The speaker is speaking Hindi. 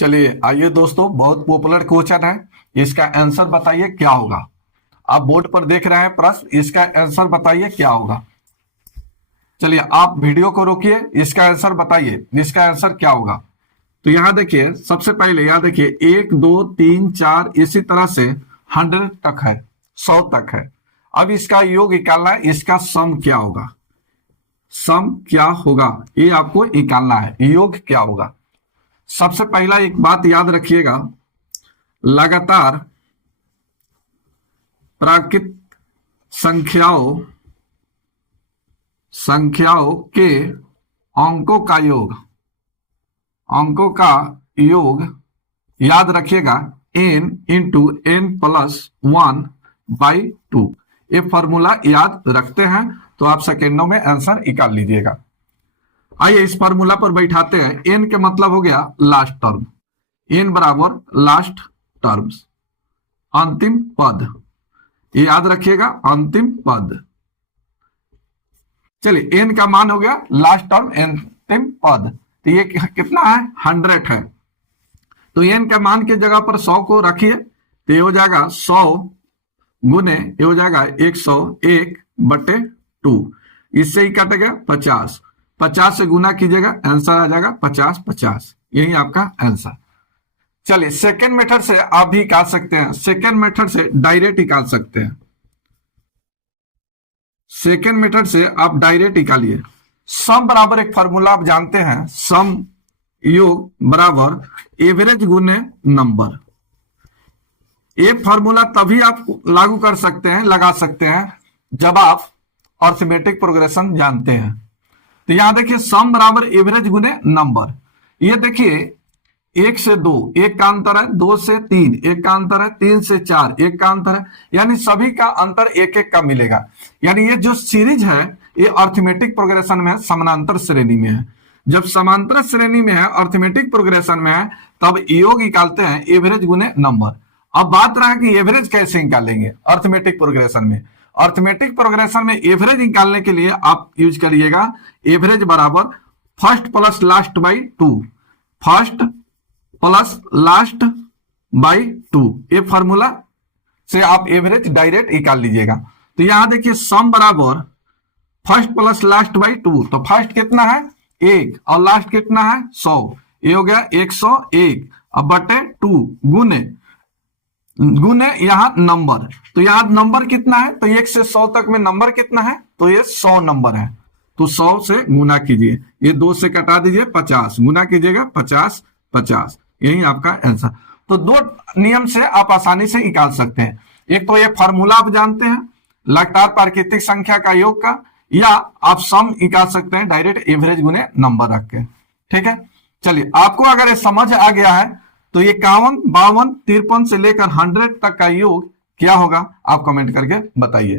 चलिए आइए दोस्तों, बहुत पॉपुलर क्वेश्चन है। इसका आंसर बताइए क्या होगा। आप बोर्ड पर देख रहे हैं प्रश्न, इसका आंसर बताइए क्या होगा। चलिए आप वीडियो को रोकिए, इसका आंसर बताइए, इसका आंसर क्या होगा। तो यहां देखिए, सबसे पहले यहां देखिए 1 2 3 4 इसी तरह से 100 तक है, 100 तक है। अब इसका योग निकालना है, इसका सम क्या होगा, सम क्या होगा ये आपको निकालना है। योग क्या होगा। सबसे पहला एक बात याद रखिएगा, लगातार प्राकृत संख्याओं के अंकों का योग याद रखिएगा n इंटू n+1/2। ये फॉर्मूला याद रखते हैं तो आप सेकेंडों में आंसर निकाल लीजिएगा। आइए इस फॉर्मूला पर बैठाते हैं। n के मतलब हो गया लास्ट टर्म, n बराबर लास्ट टर्म्स, अंतिम पद। ये याद रखिएगा, अंतिम पद। चलिए n का मान हो गया लास्ट टर्म, अंतिम पद। तो ये कितना है, 100 है। तो n के मान के जगह पर 100 को रखिए, तो ये हो जाएगा 100 गुने, ये हो जाएगा 101/2। इससे ही कट गया 50, 50 से गुना कीजिएगा, आंसर आ जाएगा 50/50। यही आपका आंसर। चलिए सेकेंड मेथड से आप भी निकाल सकते हैं, सेकेंड मेथड से डायरेक्ट निकाल सकते हैं। सेकेंड मेथड से आप डायरेक्ट निकालिए। सम बराबर एक फॉर्मूला आप जानते हैं, सम योग बराबर एवरेज गुने नंबर। ये फॉर्मूला तभी आप लागू कर सकते हैं, लगा सकते हैं, जब आप अर्थमेटिक प्रोग्रेशन जानते हैं। तो यहां देखिए सम बराबर एवरेज गुने नंबर। ये देखिए 1 से 2 एक का अंतर है, 2 से 3 एक का अंतर है, 3 से 4 एक का अंतर है, यानी सभी का अंतर एक एक का मिलेगा। यानी ये जो सीरीज है ये अर्थमेटिक प्रोग्रेशन में समानांतर श्रेणी में है। जब समांतर श्रेणी में है, अर्थमेटिक प्रोग्रेशन में है, तब योग निकालते हैं एवरेज गुने नंबर। अब बात रहा कि एवरेज कैसे निकालेंगे अर्थमेटिक प्रोग्रेशन में। अर्थमेटिक प्रोग्रेशन में एवरेज निकालने के लिए आप यूज करिएगा एवरेज बराबर first plus last by 2, first plus last by 2। ये फॉर्मूला से आप एवरेज डायरेक्ट निकाल लीजिएगा। तो यहां देखिए सम बराबर फर्स्ट प्लस लास्ट बाई 2, तो फर्स्ट कितना है 1 और लास्ट कितना है 100, ये हो गया 101 अब बटे 2 गुने यहां नंबर। तो यहां नंबर कितना है, तो 1 से 100 तक में नंबर कितना है, तो ये 100 नंबर है। तो 100 से गुना कीजिए, ये 2 से कटा दीजिए, 50 गुना कीजिएगा, 50/50। यही आपका आंसर। तो 2 नियम से आप आसानी से निकाल सकते हैं। एक तो ये फॉर्मूला आप जानते हैं लगातार प्राकृतिक संख्या का योग का, या आप सम निकाल सकते हैं डायरेक्ट एवरेज गुने नंबर रख के। ठीक है, चलिए आपको अगर ये समझ आ गया है तो ये 51, 52, 53 से लेकर 100 तक का योग क्या होगा आप कमेंट करके बताइए।